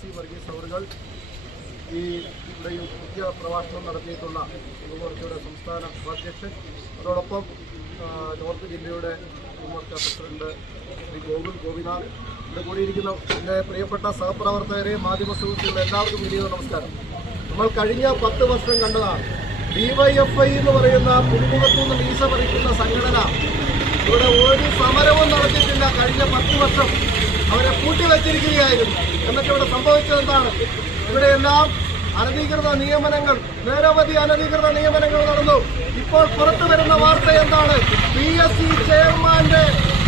PSC Varghese അവറുകൾ ഇവിടെ മുഖ്യ പ്രഭാഷണം നടത്തിയിട്ടുള്ള യുവമോർച്ചയുടെ സംസ്ഥാന ഉപാധ്യക്ഷൻ, അതോടൊപ്പം നോർത്ത് ജില്ലയുടെ യുവമോർച്ച പ്രസിഡന്റ് ശ്രീ ഗോപിനാഥ്, ഇവിടെ കൂടിയിരിക്കുന്ന എൻ്റെ പ്രിയപ്പെട്ട സഹപ്രവർത്തകരെ, മാധ്യമ സുഹൃത്തുക്കളെ, എല്ലാവർക്കും വലിയ നമസ്കാരം. നമ്മൾ കഴിഞ്ഞ 10 വർഷം കണ്ടതാണ്. DYFI എന്ന് പറയുന്ന പുതുമുഖത്തുനിന്ന് വീസ പറിക്കുന്ന സംഘടന ഇവിടെ ഒരു സമരവും നടത്തിയിട്ടില്ല. കഴിഞ്ഞ 10 വർഷം അവരെ പൂട്ടിവെച്ചിരിക്കുകയായിരുന്നു. എന്നിട്ട് ഇവിടെ സംഭവിച്ചത് എന്താണ്? ഇവിടെയെല്ലാം അനധികൃത നിയമനങ്ങൾ, നിരവധി അനധികൃത നിയമനങ്ങൾ നടന്നു. ഇപ്പോൾ പുറത്തു വരുന്ന വാർത്ത എന്താണ്? PSC ചെയർമാന്റെ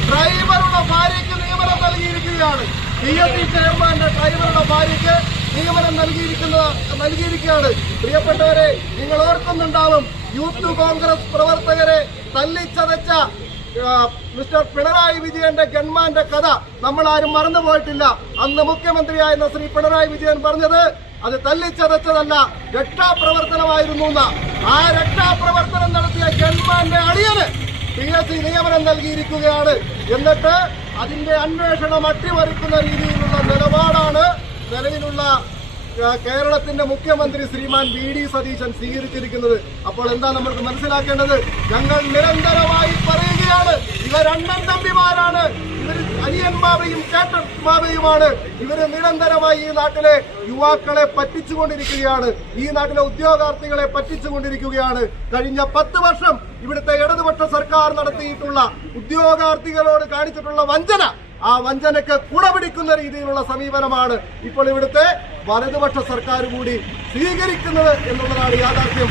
ഡ്രൈവറുടെ ഭാര്യയ്ക്ക് നിയമനം നൽകിയിരിക്കുകയാണ്. PSC ചെയർമാന്റെ ഡ്രൈവറുടെ ഭാര്യയ്ക്ക് നിയമനം നൽകിയിരിക്കുകയാണ്. പ്രിയപ്പെട്ടവരെ, നിങ്ങൾ ഓർക്കുന്നുണ്ടാവും, യൂത്ത് കോൺഗ്രസ് പ്രവർത്തകരെ തല്ലിച്ചതച്ച മിസ്റ്റർ പിണറായി വിജയന്റെ ഗൺമാന്റെ കഥ നമ്മൾ ആരും മറന്നുപോയിട്ടില്ല. അന്ന് മുഖ്യമന്ത്രിയായിരുന്ന ശ്രീ പിണറായി വിജയൻ പറഞ്ഞത് അത് തല്ലിച്ചതച്ചതല്ല, രക്ഷാപ്രവർത്തനമായിരുന്നു. ആ രക്ഷാപ്രവർത്തനം നടത്തിയ ഗൺമാന്റെ അടിയന് PSC നിയമനം നൽകിയിരിക്കുകയാണ്. എന്നിട്ട് അതിന്റെ അന്വേഷണം അട്ടിമറിക്കുന്ന രീതിയിലുള്ള നിലപാടാണ് നിലവിലുള്ള കേരളത്തിന്റെ മുഖ്യമന്ത്രി ശ്രീമാൻ VD സതീശൻ സ്വീകരിച്ചിരിക്കുന്നത്. അപ്പോൾ എന്താ നമ്മൾക്ക് മനസ്സിലാക്കേണ്ടത്? ഞങ്ങൾ നിരന്തരമായി പറയുകയാണ്, ഇവർ അണ്ണൻ തമ്പിമാരാണ്, ഇവർ അനിയൻ ബാബയും ചേട്ടൻ ബാബയുമാണ്. ഇവര് നിരന്തരമായി ഈ നാട്ടിലെ യുവാക്കളെ പറ്റിച്ചുകൊണ്ടിരിക്കുകയാണ്, ഈ നാട്ടിലെ ഉദ്യോഗാർത്ഥികളെ പറ്റിച്ചുകൊണ്ടിരിക്കുകയാണ്. കഴിഞ്ഞ 10 വർഷം ഇവിടുത്തെ ഇടതുപക്ഷ സർക്കാർ നടത്തിയിട്ടുള്ള ഉദ്യോഗാർത്ഥികളോട് കാണിച്ചിട്ടുള്ള വഞ്ചന, ആ വഞ്ചനയ്ക്ക് കുടപിടിക്കുന്ന രീതിയിലുള്ള സമീപനമാണ് ഇപ്പോൾ ഇവിടുത്തെ വലതുപക്ഷ സർക്കാർ കൂടി സ്വീകരിക്കുന്നത് എന്നുള്ളതാണ് യാഥാർത്ഥ്യം.